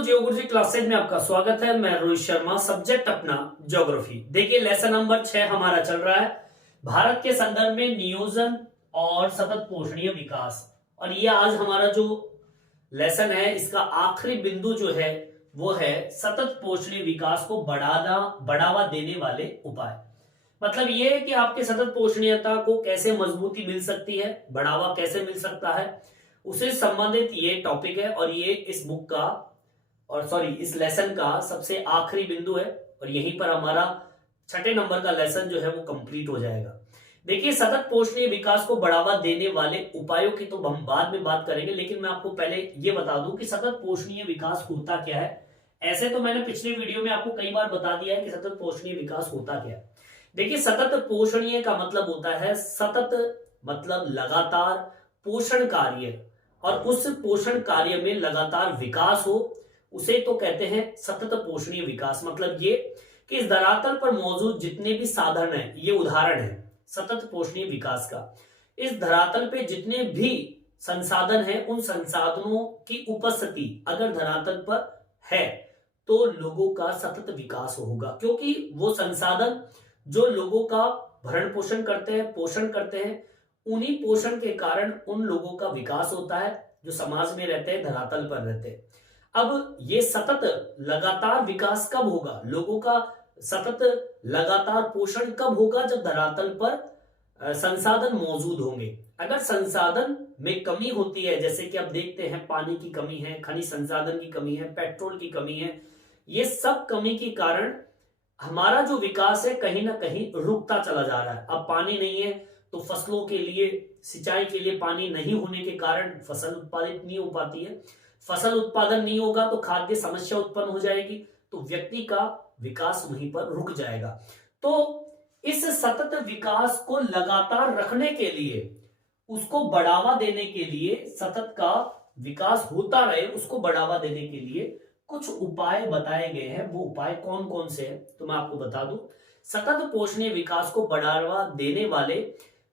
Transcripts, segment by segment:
दोस्तों, geography classes में आपका स्वागत है। मैं रोहित शर्मा, सब्जेक्ट अपना ज्योग्राफी। देखिए, लेसन नंबर 6 हमारा चल रहा है, भारत के संदर्भ में नियोजन और सतत पोषणीय विकास। और ये आज हमारा जो लेसन है, इसका आखिरी बिंदु जो है वो है सतत पोषणीय विकास को बढ़ावा देने वाले उपाय। मतलब ये है कि आपके सतत पोषणीयता को कैसे मजबूती मिल सकती है, बढ़ावा कैसे मिल सकता है, उससे संबंधित ये टॉपिक है। और ये इस बुक का इस लेसन का सबसे आखिरी बिंदु है। और यहीं पर हमारा छठे नंबर का लेसन जो है वो कंप्लीट हो जाएगा। देखिए, सतत पोषणीय विकास को बढ़ावा देने वाले उपायों की तो हम बाद में बात करेंगे, लेकिन मैं आपको पहले ये बता दूं कि सतत पोषणीय विकास होता क्या है। ऐसे तो मैंने पिछले वीडियो में आपको कई बार बता दिया है कि सतत पोषणीय विकास होता क्या है। देखिए, सतत पोषणीय का मतलब होता है सतत मतलब लगातार पोषण कार्य, और उस पोषण कार्य में लगातार विकास हो, उसे तो कहते हैं सतत पोषणीय विकास। मतलब ये कि इस धरातल पर मौजूद जितने भी साधन हैं, ये उदाहरण है सतत पोषणीय विकास का। इस धरातल पे जितने भी संसाधन हैं, उन संसाधनों की उपस्थिति अगर धरातल पर है तो लोगों का सतत विकास होगा, क्योंकि वो संसाधन जो लोगों का भरण पोषण करते हैं, पोषण करते हैं, उन्हीं पोषण के कारण उन लोगों का विकास होता है जो समाज में रहते हैं, धरातल पर रहते हैं। अब ये सतत लगातार विकास कब होगा, लोगों का सतत लगातार पोषण कब होगा, जब धरातल पर संसाधन मौजूद होंगे। अगर संसाधन में कमी होती है, जैसे कि आप देखते हैं पानी की कमी है, खनिज संसाधन की कमी है, पेट्रोल की कमी है, ये सब कमी के कारण हमारा जो विकास है कहीं ना कहीं रुकता चला जा रहा है। अब पानी नहीं है तो फसलों के लिए, सिंचाई के लिए पानी नहीं होने के कारण फसल उत्पादित नहीं हो पाती है। फसल उत्पादन नहीं होगा तो खाद्य समस्या उत्पन्न हो जाएगी, तो व्यक्ति का विकास वहीं पर रुक जाएगा। तो इस सतत विकास को लगातार रखने के लिए, उसको बढ़ावा देने के लिए, सतत का विकास होता रहे उसको बढ़ावा देने के लिए कुछ उपाय बताए गए हैं। वो उपाय कौन कौन से हैं तो मैं आपको बता दूं। सतत पोषणीय विकास को बढ़ावा देने वाले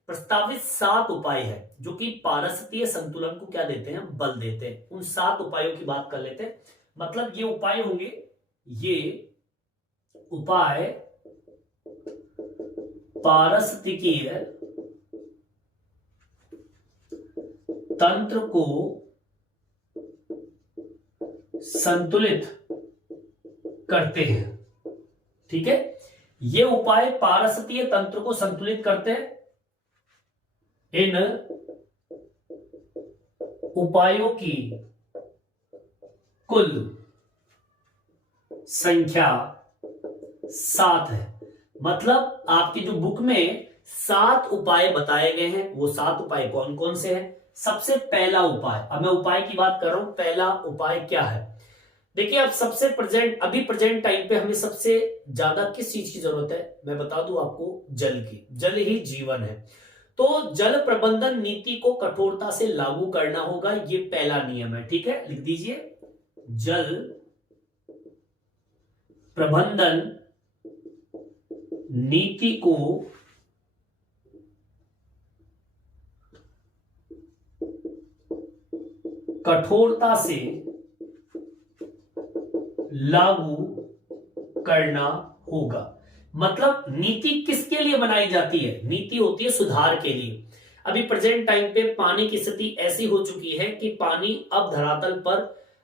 प्रस्तावित 7 उपाय है जो कि पारिस्थितिकीय संतुलन को क्या देते हैं, बल देते हैं। उन 7 उपायों की बात कर लेते हैं। मतलब ये उपाय होंगे, ये उपाय पारिस्थितिकीय तंत्र को संतुलित करते हैं। ठीक है, ये उपाय पारिस्थितिकीय तंत्र को संतुलित करते हैं। इन उपायों की कुल संख्या 7 है। मतलब आपकी जो बुक में 7 उपाय बताए गए हैं, वो 7 उपाय कौन कौन से हैं। सबसे पहला उपाय, अब मैं उपाय की बात कर रहा हूं, पहला उपाय क्या है। देखिए, अब अभी प्रेजेंट टाइम पे हमें सबसे ज्यादा किस चीज की जरूरत है, मैं बता दूं आपको, जल की। जल ही जीवन है। तो जल प्रबंधन नीति को कठोरता से लागू करना होगा, ये पहला नियम है। ठीक है, लिख दीजिए, जल प्रबंधन नीति को कठोरता से लागू करना होगा। मतलब नीति किसके लिए बनाई जाती है, नीति होती है सुधार के लिए। अभी प्रेजेंट टाइम पे पानी की स्थिति ऐसी हो चुकी है कि पानी अब धरातल पर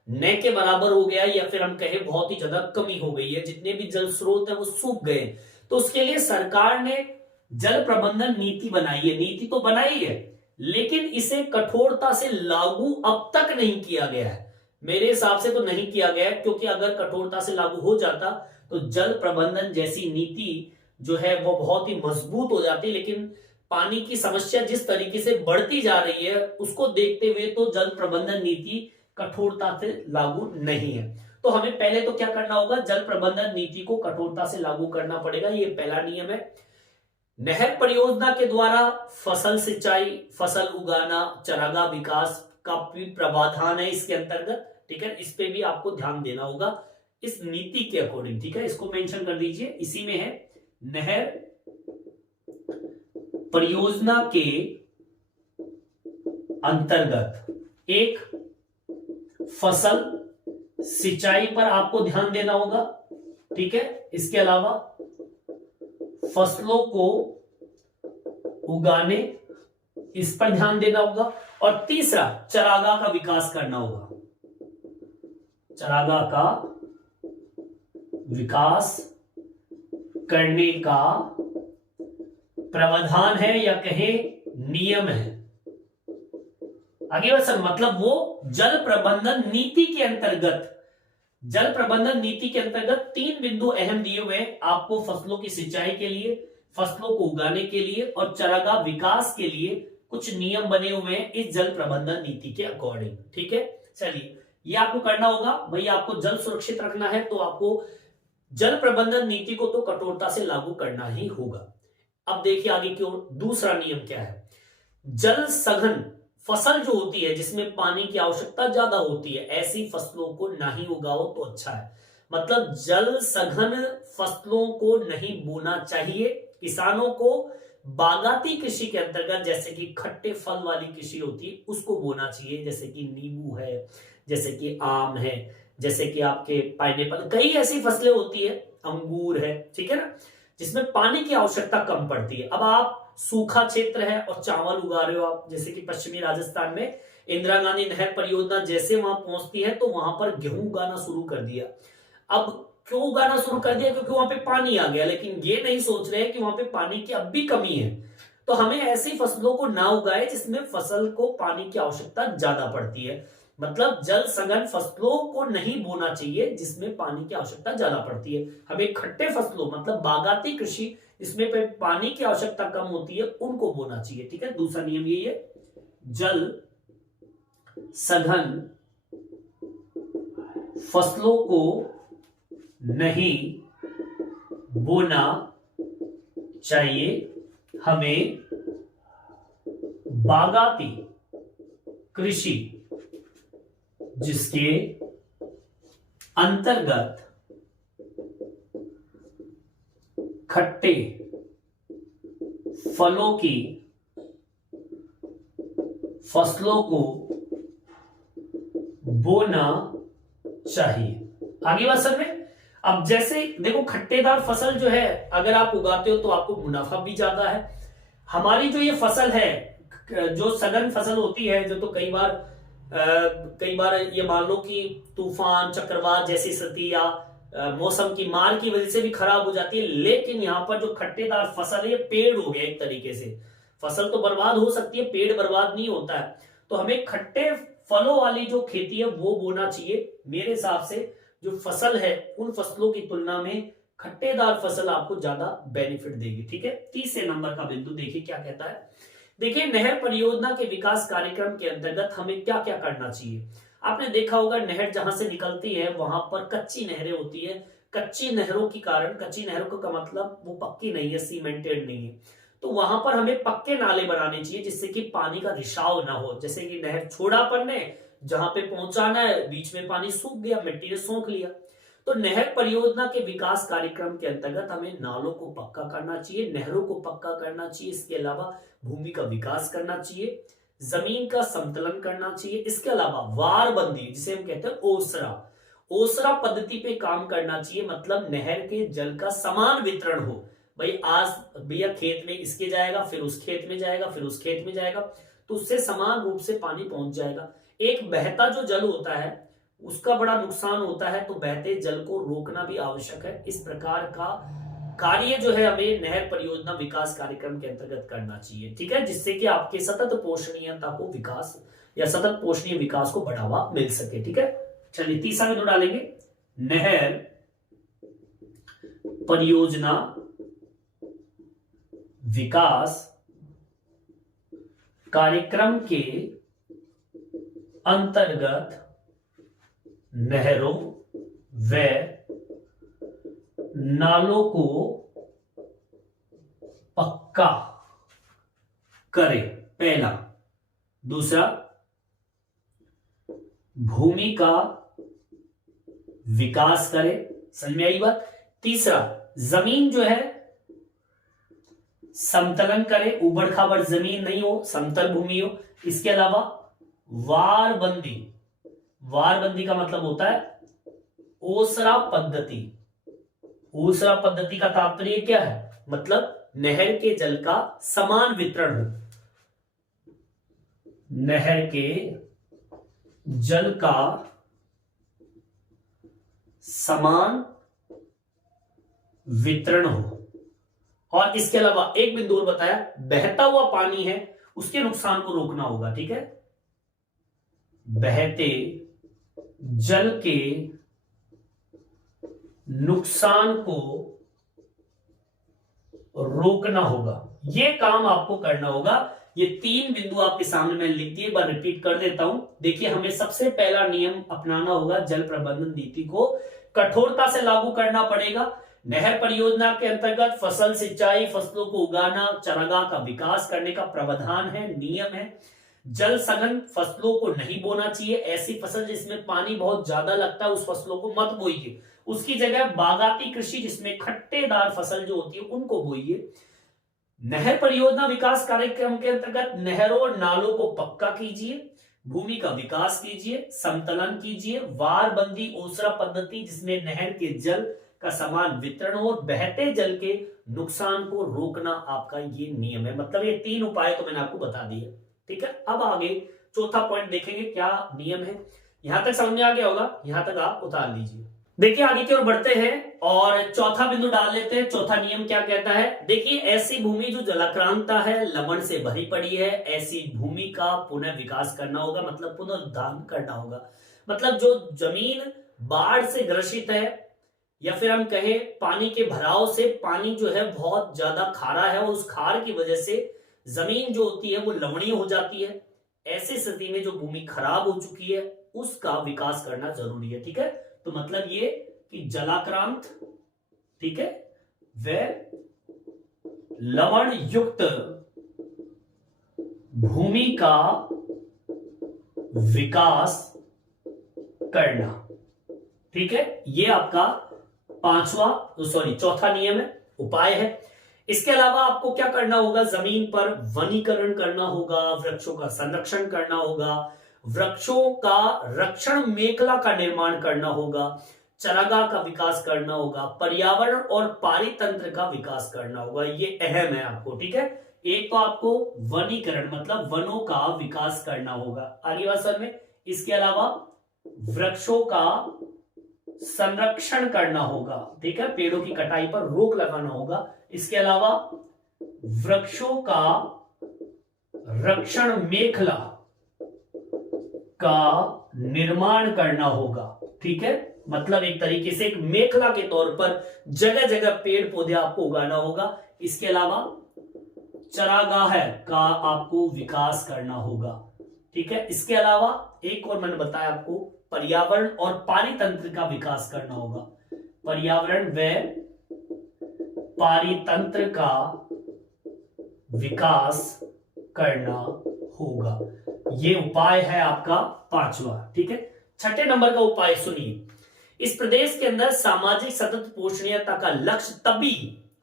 न के बराबर हो गया, या फिर हम कहें बहुत ही ज्यादा कमी हो गई है। जितने भी जल स्रोत है वो सूख गए। तो उसके लिए सरकार ने जल प्रबंधन नीति बनाई है। नीति तो बनाई है, लेकिन इसे कठोरता से लागू अब तक नहीं किया गया है। मेरे हिसाब से तो नहीं किया गया है, क्योंकि अगर कठोरता से लागू हो जाता तो जल प्रबंधन जैसी नीति जो है वो बहुत ही मजबूत हो जाती। लेकिन पानी की समस्या जिस तरीके से बढ़ती जा रही है, उसको देखते हुए तो जल प्रबंधन नीति कठोरता से लागू नहीं है। तो हमें पहले तो क्या करना होगा, जल प्रबंधन नीति को कठोरता से लागू करना पड़ेगा। ये पहला नियम है। नहर परियोजना के द्वारा फसल सिंचाई, फसल उगाना, चारागाह विकास का भी प्रावधान है इसके अंतर्गत। ठीक है, इस पे भी आपको ध्यान देना होगा इस नीति के अकॉर्डिंग। ठीक है, इसको मेंशन कर दीजिए, इसी में है, नहर परियोजना के अंतर्गत एक फसल सिंचाई पर आपको ध्यान देना होगा, ठीक है। इसके अलावा फसलों को उगाने, इस पर ध्यान देना होगा। और तीसरा, चारागाह का विकास करना होगा। चारागाह का विकास करने का प्रावधान है या कहें नियम है। आगे बढ़ सर, मतलब वो जल प्रबंधन नीति के अंतर्गत, जल प्रबंधन नीति के अंतर्गत 3 बिंदु अहम दिए हुए हैं आपको, फसलों की सिंचाई के लिए, फसलों को उगाने के लिए और चारागाह विकास के लिए कुछ नियम बने हुए हैं इस जल प्रबंधन नीति के अकॉर्डिंग, ठीक है। चलिए, ये आपको करना होगा भाई, आपको जल सुरक्षित रखना है तो आपको जल प्रबंधन नीति को तो कठोरता से लागू करना ही होगा। अब देखिए आगे की ओर, दूसरा नियम क्या है। जल सघन फसल जो होती है जिसमें पानी की आवश्यकता ज्यादा होती है, ऐसी फसलों को नहीं उगाओ तो अच्छा है। मतलब जल सघन फसलों को नहीं बोना चाहिए। किसानों को बागाती कृषि के अंतर्गत, जैसे कि खट्टे फल वाली कृषि होती है, उसको बोना चाहिए, जैसे कि नींबू है, जैसे कि आम है, जैसे कि आपके पाइनएप्पल, कई ऐसी फसलें होती है, अंगूर है, ठीक है ना, जिसमें पानी की आवश्यकता कम पड़ती है। अब आप सूखा क्षेत्र है और चावल उगा रहे हो आप, जैसे कि पश्चिमी राजस्थान में इंदिरा गांधी नहर परियोजना जैसे वहां पहुंचती है तो वहां पर गेहूं उगाना शुरू कर दिया। अब क्यों उगाना शुरू कर दिया? क्योंकि वहां पे पानी आ गया, लेकिन ये नहीं सोच रहे कि वहां पे पानी की अब भी कमी है। तो हमें ऐसी फसलों को ना उगाए जिसमें फसल को पानी की आवश्यकता ज्यादा पड़ती है। मतलब जल सघन फसलों को नहीं बोना चाहिए जिसमें पानी की आवश्यकता ज्यादा पड़ती है। हमें खट्टे फसलों, मतलब बागाती कृषि, इसमें पानी की आवश्यकता कम होती है, उनको बोना चाहिए, ठीक है। दूसरा नियम यही है, जल सघन फसलों को नहीं बोना चाहिए, हमें बागाती कृषि जिसके अंतर्गत खट्टे फलों की फसलों को बोना चाहिए। आगे बात समझ में। अब जैसे देखो, खट्टेदार फसल जो है अगर आप उगाते हो तो आपको मुनाफा भी ज्यादा है। हमारी जो ये फसल है, जो सघन फसल होती है, जो तो कई बार ये मान लो कि तूफान, चक्रवात जैसी स्थिति या मौसम की मार की वजह से भी खराब हो जाती है। लेकिन यहाँ पर जो खट्टेदार फसल है, ये पेड़ हो गया एक तरीके से। फसल तो बर्बाद हो सकती है, पेड़ बर्बाद नहीं होता है। तो हमें खट्टे फलों वाली जो खेती है वो बोना चाहिए। मेरे हिसाब से जो फसल है उन फसलों की तुलना में खट्टेदार फसल आपको ज्यादा बेनिफिट देगी, ठीक है। तीसरे नंबर का बिंदु देखिए क्या कहता है। देखिए, नहर परियोजना के विकास कार्यक्रम के अंतर्गत हमें क्या क्या करना चाहिए। आपने देखा होगा, नहर जहां से निकलती है वहां पर कच्ची नहरें होती है। कच्ची नहरों के कारण, कच्ची नहरों का मतलब वो पक्की नहीं है, सीमेंटेड नहीं है, तो वहां पर हमें पक्के नाले बनाने चाहिए जिससे कि पानी का रिसाव ना हो। जैसे कि नहर छोड़ा अपन ने, जहां पे पहुंचाना है बीच में पानी सूख गया, मिट्टी ने सोख लिया। तो नहर परियोजना के विकास कार्यक्रम के अंतर्गत हमें नालों को पक्का करना चाहिए, नहरों को पक्का करना चाहिए। इसके अलावा भूमि का विकास करना चाहिए, जमीन का समतलन करना चाहिए। इसके अलावा वारबंदी, जिसे हम कहते हैं ओसरा पद्धति पे काम करना चाहिए। मतलब नहर के जल का समान वितरण हो। भाई आज भैया खेत में इसके जाएगा, फिर उस खेत में जाएगा, फिर उस खेत में जाएगा, तो उससे समान रूप से पानी पहुंच जाएगा। एक बहता जो जल होता है उसका बड़ा नुकसान होता है, तो बहते जल को रोकना भी आवश्यक है। इस प्रकार का कार्य जो है हमें नहर परियोजना विकास कार्यक्रम के अंतर्गत करना चाहिए, ठीक है, जिससे कि आपके सतत पोषणीयता को विकास या सतत पोषणीय विकास को बढ़ावा मिल सके, ठीक है। चलिए तीसरा बिंदु डालेंगे, नहर परियोजना विकास कार्यक्रम के अंतर्गत नहरों व नालों को पक्का करें, पहला। दूसरा, भूमि का विकास करें, समझ में आई बात। तीसरा, जमीन जो है समतलन करे, उबड़ खाबड़ जमीन नहीं हो, समतल भूमि हो। इसके अलावा वारबंदी का मतलब होता है ओसरा पद्धति। ओसरा पद्धति का तात्पर्य क्या है? मतलब नहर के जल का समान वितरण हो। नहर के जल का समान वितरण हो। और इसके अलावा एक बिंदु और बताया, बहता हुआ पानी है उसके नुकसान को रोकना होगा। ठीक है, बहते जल के नुकसान को रोकना होगा। ये काम आपको करना होगा। ये 3 बिंदु आपके सामने मैंने लिख दिए, एक बार रिपीट कर देता हूं। देखिए, हमें सबसे पहला नियम अपनाना होगा, जल प्रबंधन नीति को कठोरता से लागू करना पड़ेगा। नहर परियोजना के अंतर्गत फसल सिंचाई, फसलों को उगाना, चारागाह का विकास करने का प्रावधान है, नियम है। जल सघन फसलों को नहीं बोना चाहिए। ऐसी फसल जिसमें पानी बहुत ज्यादा लगता है उस फसलों को मत बोइए। उसकी जगह बागाती कृषि जिसमें खट्टेदार फसल जो होती है उनको बोइए। नहर परियोजना विकास कार्यक्रम के अंतर्गत नहरों और नालों को पक्का कीजिए, भूमि का विकास कीजिए, समतलन कीजिए। वारबंदी ओसरा पद्धति जिसमें नहर के जल का समान वितरण हो, बहते जल के नुकसान को रोकना आपका ये नियम है। मतलब ये 3 उपाय तो मैंने आपको बता दिए। ठीक है, अब आगे चौथा पॉइंट देखेंगे क्या नियम है। यहां तक समझ में आ गया होगा, यहां तक आप उतार लीजिए। देखिए, आगे की ओर बढ़ते हैं और चौथा बिंदु डाल लेते हैं। चौथा नियम क्या कहता है? देखिए, ऐसी भूमि जो जलाक्रांता है, लवण से भरी पड़ी है, ऐसी भूमि का पुनः विकास करना होगा। मतलब पुनरुद्धार करना होगा। मतलब जो जमीन बाढ़ से ग्रसित है या फिर हम कहें पानी के भराव से पानी जो है बहुत ज्यादा खारा है और उस खार की वजह से जमीन जो होती है वो लवणीय हो जाती है। ऐसी स्थिति में जो भूमि खराब हो चुकी है उसका विकास करना जरूरी है। ठीक है, तो मतलब ये कि जलाक्रांत, ठीक है, व लवण युक्त भूमि का विकास करना। ठीक है, ये आपका चौथा नियम है, उपाय है। इसके अलावा आपको क्या करना होगा? जमीन पर वनीकरण करना होगा, वृक्षों का संरक्षण करना होगा, वृक्षों का रक्षण मेखला का निर्माण करना होगा, चारागाह का विकास करना होगा, पर्यावरण और पारितंत्र का विकास करना होगा। ये अहम है आपको। ठीक है, एक तो आपको वनीकरण मतलब वनों का विकास करना होगा, आगे बात सर में। इसके अलावा वृक्षों का संरक्षण करना होगा। ठीक है, पेड़ों की कटाई पर रोक लगाना होगा। इसके अलावा वृक्षों का रक्षण मेखला का निर्माण करना होगा। ठीक है, मतलब एक तरीके से एक मेखला के तौर पर जगह जगह पेड़ पौधे आपको उगाना होगा। इसके अलावा चारागाह का आपको विकास करना होगा। ठीक है, इसके अलावा एक और मैंने बताया आपको, पर्यावरण और पारितंत्र का विकास करना होगा। पर्यावरण व पारितंत्र का विकास करना होगा। ये उपाय है आपका 5वां। ठीक है, छठे नंबर का उपाय सुनिए। इस प्रदेश के अंदर सामाजिक सतत पोषणीयता का लक्ष्य तभी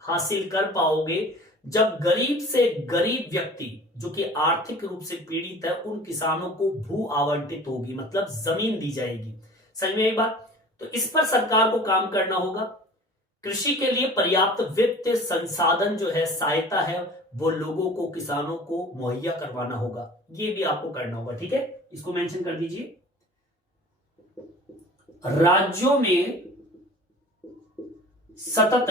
हासिल कर पाओगे जब गरीब से गरीब व्यक्ति जो कि आर्थिक रूप से पीड़ित है उन किसानों को भू आवंटित होगी, मतलब जमीन दी जाएगी। समझ में आई बात? तो इस पर सरकार को काम करना होगा। कृषि के लिए पर्याप्त वित्तीय संसाधन जो है, सहायता है, वो लोगों को, किसानों को मुहैया करवाना होगा। ये भी आपको करना होगा। ठीक है, इसको मेंशन कर दीजिए। राज्यों में सतत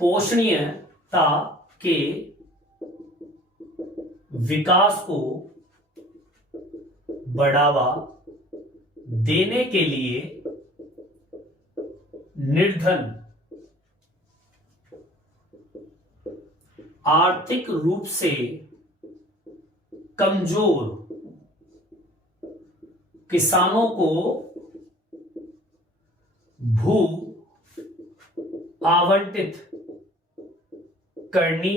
पोषणीयता के विकास को बढ़ावा देने के लिए निर्धन, आर्थिक रूप से कमजोर किसानों को भू आवंटित करनी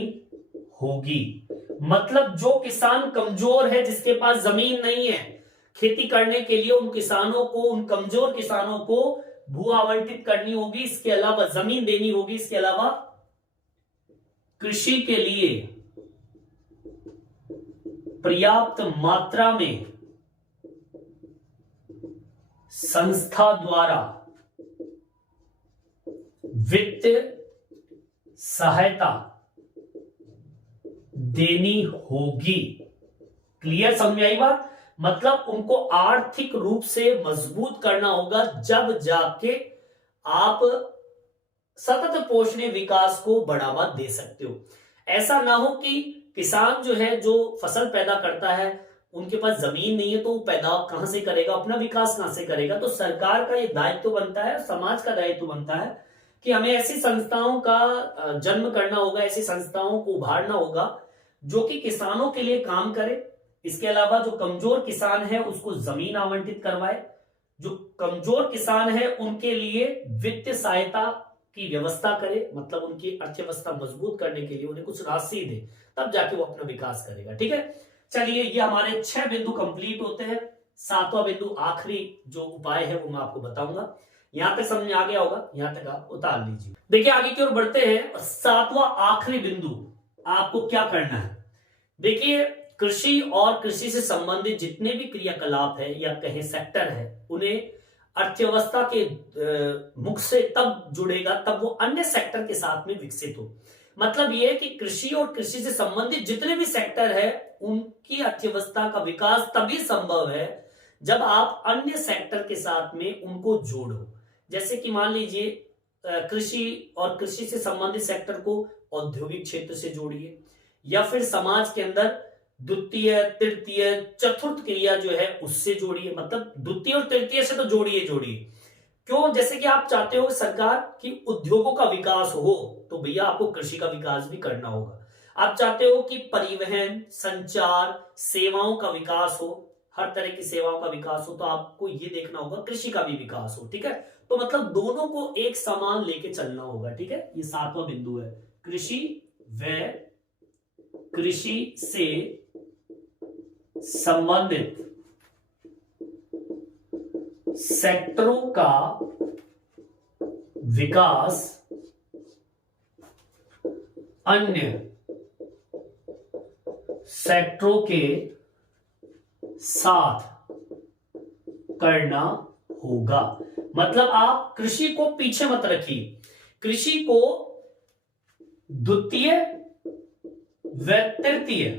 होगी। मतलब जो किसान कमजोर है, जिसके पास जमीन नहीं है खेती करने के लिए, उन किसानों को, उन कमजोर किसानों को भू आवंटित करनी होगी। इसके अलावा जमीन देनी होगी। इसके अलावा कृषि के लिए पर्याप्त मात्रा में संस्था द्वारा वित्तीय सहायता देनी होगी। क्लियर, समझ आई बात? मतलब उनको आर्थिक रूप से मजबूत करना होगा, जब जाके आप सतत पोषणीय विकास को बढ़ावा दे सकते हो। ऐसा ना हो कि किसान जो है, जो फसल पैदा करता है, उनके पास जमीन नहीं है तो वो पैदा कहां से करेगा, अपना विकास कहां से करेगा। तो सरकार का ये दायित्व बनता है, समाज का दायित्व बनता है कि हमें ऐसी संस्थाओं का जन्म करना होगा, ऐसी संस्थाओं को उभारना होगा जो कि किसानों के लिए काम करे। इसके अलावा जो कमजोर किसान है उसको जमीन आवंटित करवाए, जो कमजोर किसान है उनके लिए वित्तीय सहायता की व्यवस्था करे, मतलब उनकी अर्थव्यवस्था मजबूत करने के लिए उन्हें कुछ राशि दे, तब जाके वो अपना विकास करेगा। ठीक है, चलिए ये हमारे 6 बिंदु कंप्लीट होते हैं। 7वां बिंदु, आखिरी जो उपाय है वो मैं आपको बताऊंगा। यहां तक समझ आ गया होगा, यहां तक आप उतार लीजिए। देखिए आगे की ओर बढ़ते हैं। 7वां आखिरी बिंदु, आपको क्या करना है। देखिए कृषि और कृषि से संबंधित जितने भी क्रियाकलाप है या कहें सेक्टर है, उन्हें अर्थव्यवस्था के मुख से तब जुड़ेगा तब वो अन्य सेक्टर के साथ में विकसित हो। मतलब यह है कि कृषि और कृषि से संबंधित जितने भी सेक्टर है उनकी अर्थव्यवस्था का विकास तभी संभव है जब आप अन्य सेक्टर के साथ में उनको जोड़ो। जैसे कि मान लीजिए कृषि और कृषि से संबंधित सेक्टर को औद्योगिक क्षेत्र से जोड़िए, या फिर समाज के अंदर द्वितीय तृतीय चतुर्थ क्रिया जो है उससे जोड़िए। मतलब द्वितीय और तृतीय से तो जोड़िए। क्यों? जैसे कि आप चाहते हो सरकार की उद्योगों का विकास हो, तो भैया आपको कृषि का विकास भी करना होगा। आप चाहते हो कि परिवहन, संचार, सेवाओं का विकास हो, हर तरह की सेवाओं का विकास हो, तो आपको ये देखना होगा कृषि का भी विकास हो। ठीक है, तो मतलब दोनों को एक समान लेके चलना होगा। ठीक है, ये 7वां बिंदु है। कृषि व कृषि से संबंधित सेक्टरों का विकास अन्य सेक्टरों के साथ करना होगा। मतलब आप कृषि को पीछे मत रखिए, कृषि को द्वितीय व तृतीय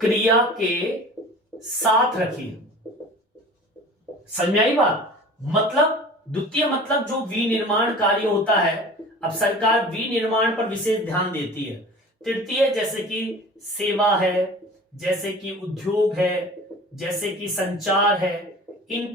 क्रिया के साथ रखिए। समझ आई बात? मतलब द्वितीय मतलब जो विनिर्माण कार्य होता है, अब सरकार विनिर्माण पर विशेष ध्यान देती है। तृतीय जैसे कि सेवा है, जैसे कि उद्योग है, जैसे कि संचार है, इन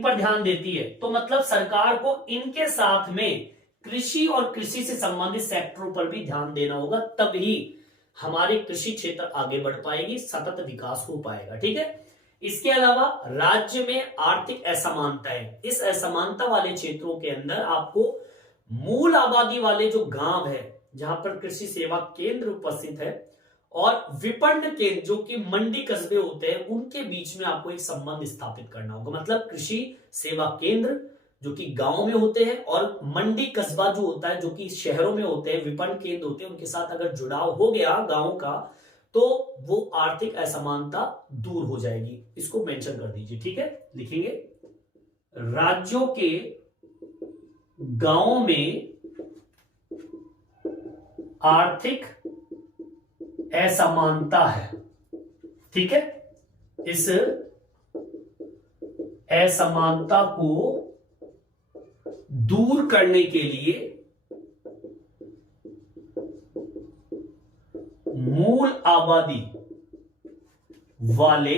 पर ध्यान देती है। तो मतलब सरकार को इनके साथ में कृषि और कृषि से संबंधित सेक्टरों पर भी ध्यान देना होगा, तभी हमारे कृषि क्षेत्र आगे बढ़ पाएगी, सतत विकास हो पाएगा। ठीक है, इसके अलावा राज्य में आर्थिक असमानता है। इस असमानता वाले क्षेत्रों के अंदर आपको मूल आबादी वाले जो गांव है, जहां पर कृषि सेवा केंद्र उपस्थित है, और विपणन केंद्र जो कि मंडी कस्बे होते हैं, उनके बीच में आपको एक संबंध स्थापित करना होगा। मतलब कृषि सेवा केंद्र जो कि गांव में होते हैं और मंडी कस्बा जो होता है जो कि शहरों में होते हैं, विपणन केंद्र होते हैं, उनके साथ अगर जुड़ाव हो गया गांव का, तो वो आर्थिक असमानता दूर हो जाएगी। इसको मेंशन कर दीजिए। ठीक है, लिखेंगे राज्यों के गांवों में आर्थिक असमानता है। ठीक है, इस असमानता को दूर करने के लिए मूल आबादी वाले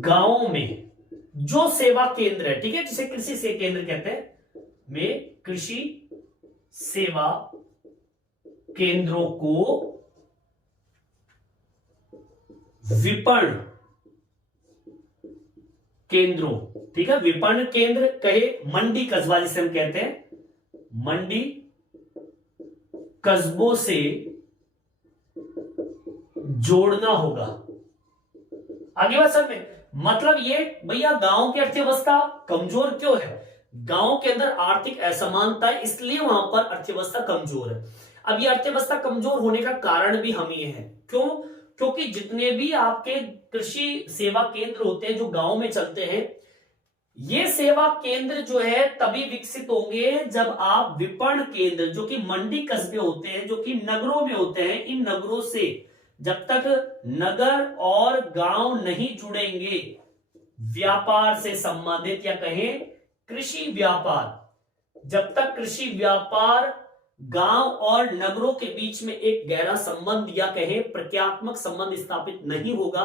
गांवों में जो सेवा केंद्र है, ठीक है, जिसे कृषि से केंद्र कहते हैं, में कृषि सेवा केंद्रों को विपणन केंद्रों, ठीक है, विपणन केंद्र कहे मंडी कस्बा जिसे हम कहते हैं, मंडी कस्बों से जोड़ना होगा। आगे बात समझ में? मतलब ये भैया गांव की अर्थव्यवस्था कमजोर क्यों है? गांव के अंदर आर्थिक असमानता है, इसलिए वहां पर अर्थव्यवस्था कमजोर है। अब ये अर्थव्यवस्था कमजोर होने का कारण भी हम ही है। क्यों? क्योंकि जितने भी आपके कृषि सेवा केंद्र होते हैं जो गांव में चलते हैं, ये सेवा केंद्र जो है तभी विकसित होंगे जब आप विपणन केंद्र जो कि मंडी कस्बे होते हैं, जो कि नगरों में होते हैं, इन नगरों से जब तक नगर और गांव नहीं जुड़ेंगे व्यापार से संबंधित, या कहें कृषि व्यापार, जब तक कृषि व्यापार गांव और नगरों के बीच में एक गहरा संबंध या कहें प्रक्रियात्मक संबंध स्थापित नहीं होगा,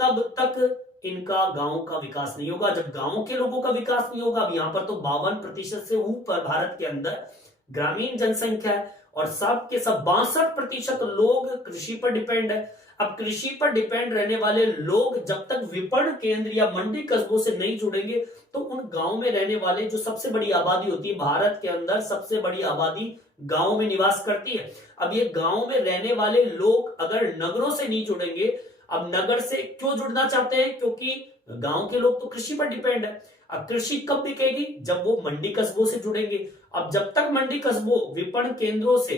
तब तक इनका गांव का विकास नहीं होगा। जब गांव के लोगों का विकास नहीं होगा, अब यहां पर तो 52% से ऊपर भारत के अंदर ग्रामीण जनसंख्या है और सब के सब 62% लोग कृषि पर डिपेंड है। अब कृषि पर डिपेंड रहने वाले लोग जब तक विपणन केंद्र या मंडी कस्बों से नहीं जुड़ेंगे, तो उन गांव में रहने वाले जो सबसे बड़ी आबादी होती है, भारत के अंदर सबसे बड़ी आबादी गांव में निवास करती है। अब ये गांव में रहने वाले लोग अगर नगरों से नहीं जुड़ेंगे, अब नगर से क्यों जुड़ना चाहते हैं? क्योंकि गांव के लोग तो कृषि पर डिपेंड है। अब कृषि कब बिकेगी? जब वो मंडी कस्बों से जुड़ेंगे। अब जब तक मंडी कस्बों विपणन केंद्रों से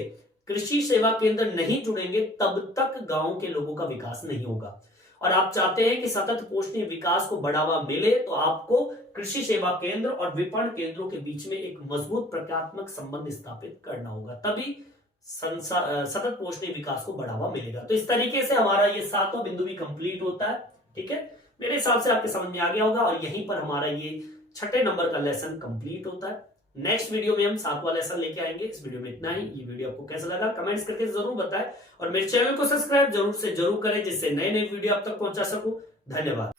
कृषि सेवा केंद्र नहीं जुड़ेंगे, तब तक गांव के लोगों का विकास नहीं होगा। और आप चाहते हैं कि सतत पोषणीय विकास को बढ़ावा मिले, तो आपको कृषि सेवा केंद्र और विपणन केंद्रों के बीच में एक मजबूत प्रक्रियात्मक संबंध स्थापित करना होगा, तभी सतत पोषणीय विकास को बढ़ावा मिलेगा। तो इस तरीके से हमारा ये 7वां बिंदु भी कंप्लीट होता है। ठीक है, मेरे हिसाब से आपके समझ में आ गया होगा, और यहीं पर हमारा ये 6ठे नंबर का लेसन कंप्लीट होता है। नेक्स्ट वीडियो में हम 7वां लेसन लेके आएंगे। इस वीडियो में इतना ही। ये वीडियो आपको कैसा लगा कमेंट्स करके जरूर बताएं, और मेरे चैनल को सब्सक्राइब जरूर से जरूर करें, जिससे नए नए वीडियो आप तक पहुंचा सकूं। धन्यवाद।